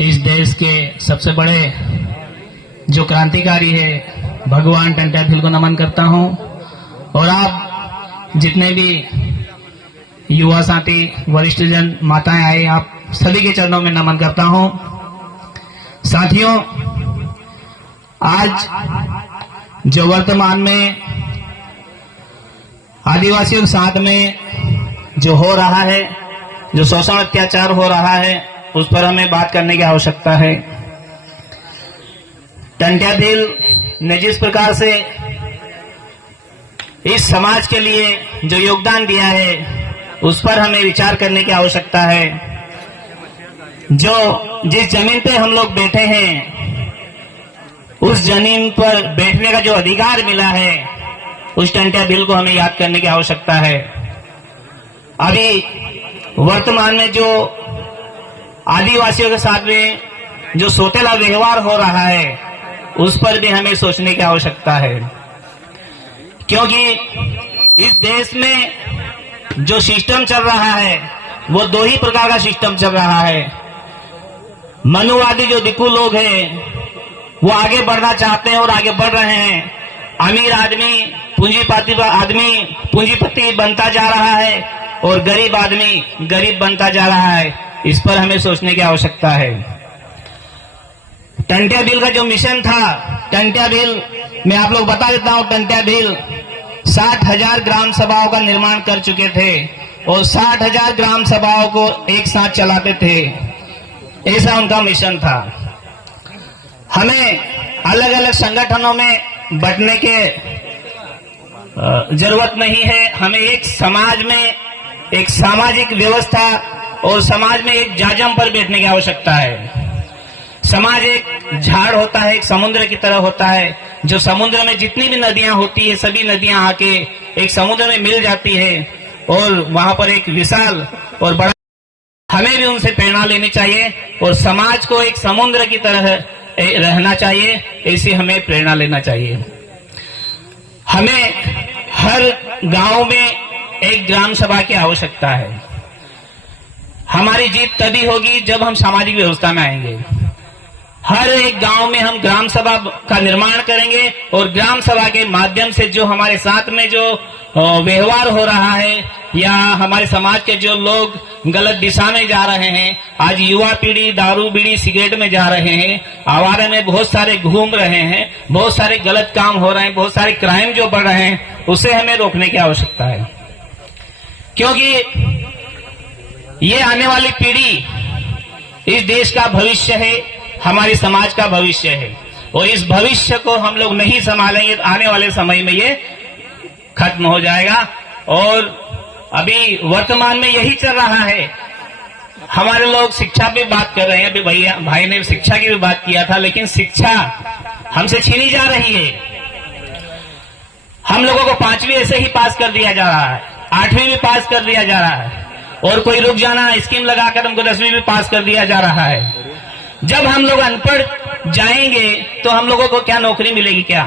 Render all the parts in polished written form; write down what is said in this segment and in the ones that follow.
इस देश के सबसे बड़े जो क्रांतिकारी है भगवान टंट्या भिल को नमन करता हूं। और आप जितने भी युवा साथी, वरिष्ठ जन, माताएं आए, आप सभी के चरणों में नमन करता हूं। साथियों, आज जो वर्तमान में आदिवासियों के साथ में जो हो रहा है, जो शोषण अत्याचार हो रहा है, उस पर हमें बात करने की आवश्यकता है। टंट्या भिल ने जिस प्रकार से इस समाज के लिए जो योगदान दिया है, उस पर हमें विचार करने की आवश्यकता है। जो जिस जमीन पे हम लोग बैठे हैं, उस जमीन पर बैठने का जो अधिकार मिला है, उस टंट्या भिल को हमें याद करने की आवश्यकता है। अभी वर्तमान में जो आदिवासियों के साथ में जो सौतेला व्यवहार हो रहा है, उस पर भी हमें सोचने की आवश्यकता है। क्योंकि इस देश में जो सिस्टम चल रहा है, वो दो ही प्रकार का सिस्टम चल रहा है। मनुवादी जो दिक्कू लोग हैं, वो आगे बढ़ना चाहते हैं और आगे बढ़ रहे हैं। अमीर आदमी, पूंजीपति बनता जा रहा है और गरीब आदमी गरीब बनता जा रहा है। इस पर हमें सोचने की आवश्यकता है। टंट्या भिल का जो मिशन था, टंट्या भिल मैं आप लोग बता देता हूं, टंट्या भिल 60,000 ग्राम सभाओं का निर्माण कर चुके थे और 60,000 ग्राम सभाओं को एक साथ चलाते थे। ऐसा उनका मिशन था। हमें अलग अलग संगठनों में बंटने के जरूरत नहीं है। हमें एक समाज में एक सामाजिक व्यवस्था और समाज में एक जाजम पर बैठने की आवश्यकता है। समाज एक झाड़ होता है, एक समुद्र की तरह होता है। जो समुद्र में जितनी भी नदियां होती है, सभी नदियां आके एक समुद्र में मिल जाती है और वहां पर एक विशाल और बड़ा, हमें भी उनसे प्रेरणा लेनी चाहिए और समाज को एक समुद्र की तरह रहना चाहिए। ऐसी हमें प्रेरणा लेना चाहिए। हमें हर गांव में एक ग्राम सभा की आवश्यकता है। हमारी जीत तभी होगी जब हम सामाजिक व्यवस्था में आएंगे। हर एक गांव में हम ग्राम सभा का निर्माण करेंगे और ग्राम सभा के माध्यम से जो हमारे साथ में जो व्यवहार हो रहा है, या हमारे समाज के जो लोग गलत दिशा में जा रहे हैं, आज युवा पीढ़ी दारू बीड़ी सिगरेट में जा रहे हैं, आवारा में बहुत सारे घूम रहे हैं, बहुत सारे गलत काम हो रहे हैं, बहुत सारे क्राइम जो बढ़ रहे हैं, उसे हमें रोकने की आवश्यकता है। क्योंकि ये आने वाली पीढ़ी इस देश का भविष्य है, हमारी समाज का भविष्य है। और इस भविष्य को हम लोग नहीं संभालेंगे तो आने वाले समय में ये खत्म हो जाएगा। और अभी वर्तमान में यही चल रहा है। हमारे लोग शिक्षा पे बात कर रहे हैं। अभी भैया भाई ने शिक्षा की भी बात किया था, लेकिन शिक्षा हमसे छीनी जा रही है। हम लोगों को 5वीं ऐसे ही पास कर दिया जा रहा है, 8वीं भी पास कर दिया जा रहा है, और कोई रुक जाना स्कीम लगाकर हमको 10वीं भी पास कर दिया जा रहा है। जब हम लोग अनपढ़ जाएंगे तो हम लोगों को क्या नौकरी मिलेगी? क्या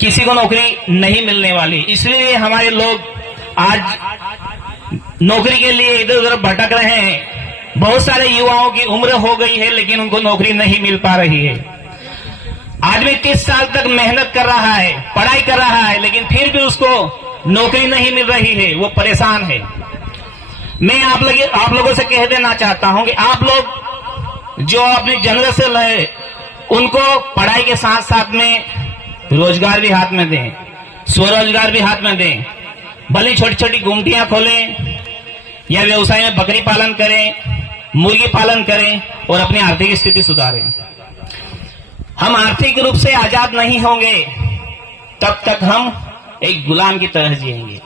किसी को नौकरी नहीं मिलने वाली। इसलिए हमारे लोग आज नौकरी के लिए इधर उधर भटक रहे हैं। बहुत सारे युवाओं की उम्र हो गई है, लेकिन उनको नौकरी नहीं मिल पा रही है। आदमी 30 साल तक मेहनत कर रहा है, पढ़ाई कर रहा है, लेकिन फिर भी उसको नौकरी नहीं मिल रही है, वो परेशान है। मैं आप लोगों से कह देना चाहता हूं कि आप लोग जो अपनी जनरेशन है, उनको पढ़ाई के साथ साथ में रोजगार भी हाथ में दें, स्वरोजगार भी हाथ में दें। भले छोटी छोटी गुमटियां खोलें या व्यवसाय में बकरी पालन करें, मुर्गी पालन करें और अपनी आर्थिक स्थिति सुधारें। हम आर्थिक रूप से आजाद नहीं होंगे तब तक हम एक गुलाम की तरह जिएंगे।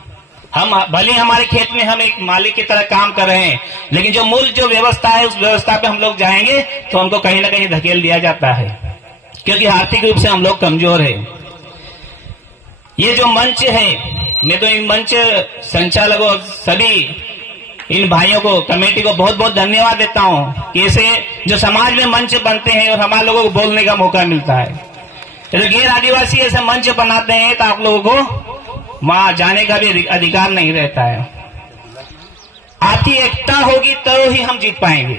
हम भले हमारे खेत में हम एक मालिक की तरह काम कर रहे हैं, लेकिन जो मूल जो व्यवस्था है, उस व्यवस्था पे हम लोग जाएंगे तो हमको कहीं ना कहीं धकेल दिया जाता है, क्योंकि आर्थिक रूप से हम लोग कमजोर है। ये जो मंच है, मैं तो इन मंच संचालकों, सभी इन भाइयों को, कमेटी को बहुत बहुत धन्यवाद देता हूं कि ऐसे जो समाज में मंच बनते हैं और हमारे लोगों को बोलने का मौका मिलता है। तो गैर आदिवासी ऐसे मंच बनाते हैं तो आप लोगों को वहां जाने का भी अधिकार नहीं रहता है। आपकी एकता होगी तो ही हम जीत पाएंगे।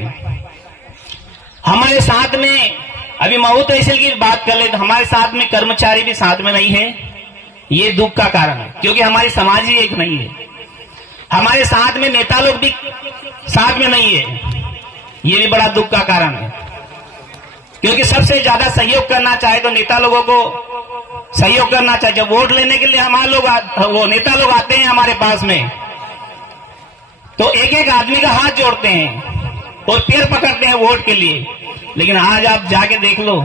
हमारे साथ में अभी मऊ तहसील की बात कर ले तो हमारे साथ में कर्मचारी भी साथ में नहीं है। ये दुख का कारण है, क्योंकि हमारी समाज ही एक नहीं है। हमारे साथ में नेता लोग भी साथ में नहीं है, ये भी बड़ा दुख का कारण है। क्योंकि सबसे ज्यादा सहयोग करना चाहे तो नेता लोगों को सहयोग करना चाहिए। जब वोट लेने के लिए हमारे लोग वो नेता लोग आते हैं हमारे पास में, तो एक एक आदमी का हाथ जोड़ते हैं और पैर पकड़ते हैं वोट के लिए। लेकिन आज आप जाके देख लो,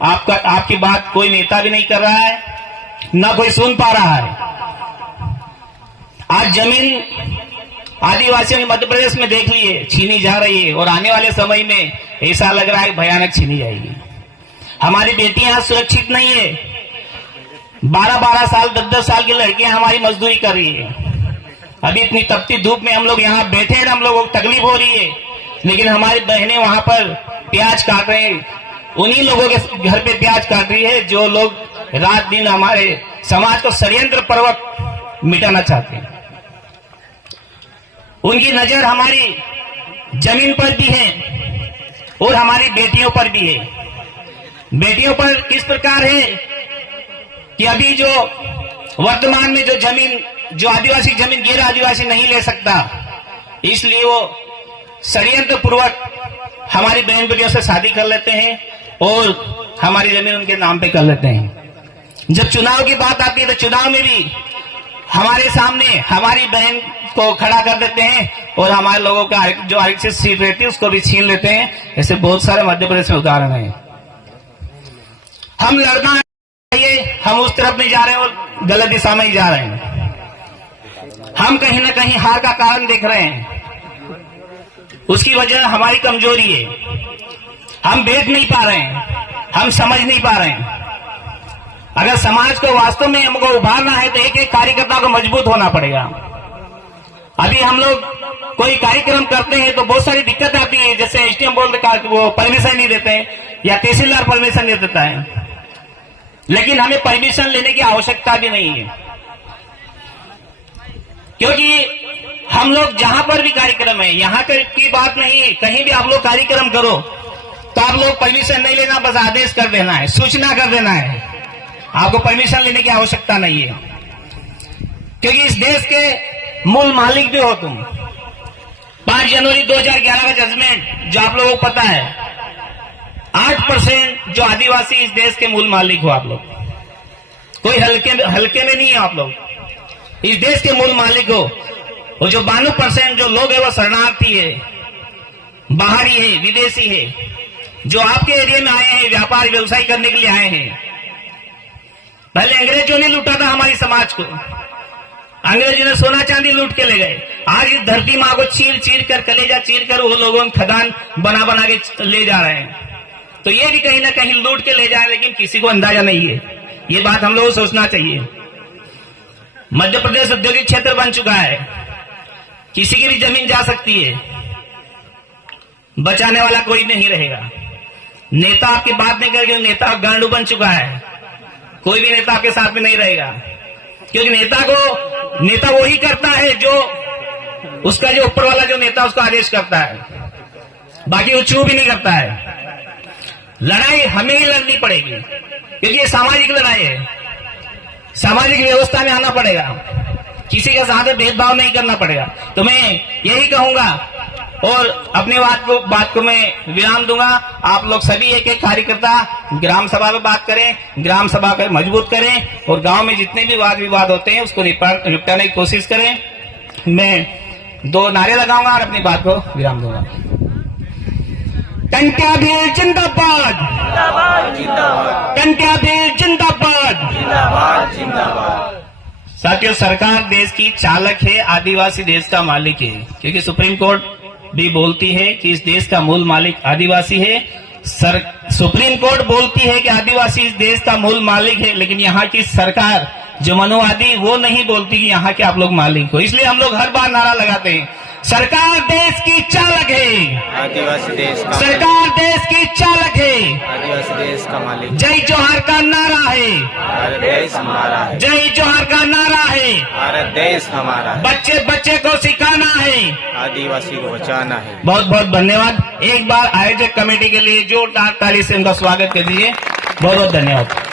आपकी बात कोई नेता भी नहीं कर रहा है, ना कोई सुन पा रहा है। आज जमीन आदिवासियों ने मध्य प्रदेश में देख लिए छीनी जा रही है, और आने वाले समय में ऐसा लग रहा है भयानक छीनी जाएगी। हमारी बेटियां सुरक्षित नहीं है। 12-12 साल 10-10 साल की लड़कियां हमारी मजदूरी कर रही है। अभी इतनी तपती धूप में हम लोग यहाँ बैठे हैं, हम लोगों को तकलीफ हो रही है, लेकिन हमारी बहनें वहां पर प्याज काट रहे हैं। उन्हीं लोगों के घर पे प्याज काट रही है जो लोग रात दिन हमारे समाज को षड्यंत्र पूर्वक मिटाना चाहते हैं। उनकी नजर हमारी जमीन पर भी है और हमारी बेटियों पर भी है। बेटियों पर किस प्रकार है कि अभी जो वर्तमान में जो जमीन, जो आदिवासी जमीन गैर आदिवासी नहीं ले सकता, इसलिए वो षड्यंत्र पूर्वक हमारी बहन बेटियों से शादी कर लेते हैं और हमारी जमीन उनके नाम पे कर लेते हैं। जब चुनाव की बात आती है तो चुनाव में भी हमारे सामने हमारी बहन को खड़ा कर देते हैं और हमारे लोगों का जो आरक्षित सीट रहती है उसको भी छीन लेते हैं। ऐसे बहुत सारे मध्य प्रदेश में उदाहरण हैं। हम लड़ना चाहिए, हम उस तरफ नहीं जा रहे हैं और गलत दिशा में ही जा रहे हैं। हम कहीं ना कहीं हार का कारण देख रहे हैं। उसकी वजह हमारी कमजोरी है। हम देख नहीं पा रहे हैं, हम समझ नहीं पा रहे हैं। अगर समाज को वास्तव में हमको उभारना है तो एक एक कार्यकर्ता को मजबूत होना पड़ेगा। अभी हम लोग कोई कार्यक्रम करते हैं तो बहुत सारी दिक्कत आती है, जैसे एसडीएम बोलते वो परमिशन नहीं देते हैं या तहसीलदार परमिशन नहीं देता है। लेकिन हमें परमिशन लेने की आवश्यकता भी नहीं है, क्योंकि हम लोग जहां पर भी कार्यक्रम है, यहाँ की बात नहीं है, कहीं भी आप लोग कार्यक्रम करो तो आप लोग परमिशन नहीं लेना, बस आदेश कर देना है, सूचना कर देना है। आपको परमिशन लेने की आवश्यकता नहीं है, क्योंकि इस देश के मूल मालिक भी हो तुम। 5 जनवरी 2011 का जजमेंट जो आप लोगों को पता है, 8% जो आदिवासी इस देश के मूल मालिक हो आप लोग। कोई हल्के में नहीं है आप लोग, इस देश के मूल मालिक हो। और जो 92% जो लोग है वो शरणार्थी है, बाहरी है, विदेशी है, जो आपके एरिया में आए हैं व्यापार व्यवसाय करने के लिए आए हैं। पहले अंग्रेजों ने लूटा था हमारी समाज को, अंग्रेजों ने सोना चांदी लूट के ले गए। आज इस धरती माँ को चीर चीर कर, कलेजा चीर कर वो लोगों खदान बना बना के ले जा रहे हैं। तो ये भी कहीं ना कहीं लूट के ले जाए, लेकिन किसी को अंदाजा नहीं है। ये बात हम लोगों को सोचना चाहिए। मध्य प्रदेश औद्योगिक क्षेत्र बन चुका है, किसी की भी जमीन जा सकती है, बचाने वाला कोई नहीं रहेगा। नेता आपकी बात नहीं करेगा, नेता गांडू बन चुका है, कोई भी नेता आपके साथ में नहीं रहेगा। क्योंकि नेता वही करता है जो उसका जो ऊपर वाला जो नेता उसको आदेश करता है, बाकी वो चू भी नहीं करता है। लड़ाई हमें ही लड़नी पड़ेगी, क्योंकि ये सामाजिक लड़ाई है। सामाजिक व्यवस्था में आना पड़ेगा, किसी के साथ भेदभाव नहीं करना पड़ेगा। तो मैं यही कहूंगा और अपने बात को मैं विराम दूंगा। आप लोग सभी एक एक कार्यकर्ता ग्राम सभा में बात करें, ग्राम सभा को मजबूत करें और गांव में जितने भी वाद विवाद होते हैं उसको निपटाने की कोशिश करें। मैं 2 नारे लगाऊंगा और अपनी बात को विराम दूंगा। टंट्या भील जिंदाबाद, टंट्या भील जिंदाबाद। साथियों, सरकार देश की चालक है, आदिवासी देश का मालिक है, क्योंकि सुप्रीम कोर्ट भी बोलती है कि इस देश का मूल मालिक आदिवासी है। सुप्रीम कोर्ट बोलती है कि आदिवासी इस देश का मूल मालिक है, लेकिन यहाँ की सरकार जो मनुवादी वो नहीं बोलती कि यहाँ के आप लोग मालिक हो। इसलिए हम लोग हर बार नारा लगाते हैं, सरकार देश की चालक है, आदिवासी देश का सरकार देश की चालक है, आदिवासी देश का मालिक। जय जोहार का नारा है, भारत देश हमारा है, जय जोहार का नारा है, भारत देश हमारा है, बच्चे बच्चे को सिखाना है। आदिवासी को बचाना है। बहुत बहुत धन्यवाद। एक बार आयोजक कमेटी के लिए जोरदार ताली से उनका स्वागत कर दीजिए। बहुत बहुत धन्यवाद।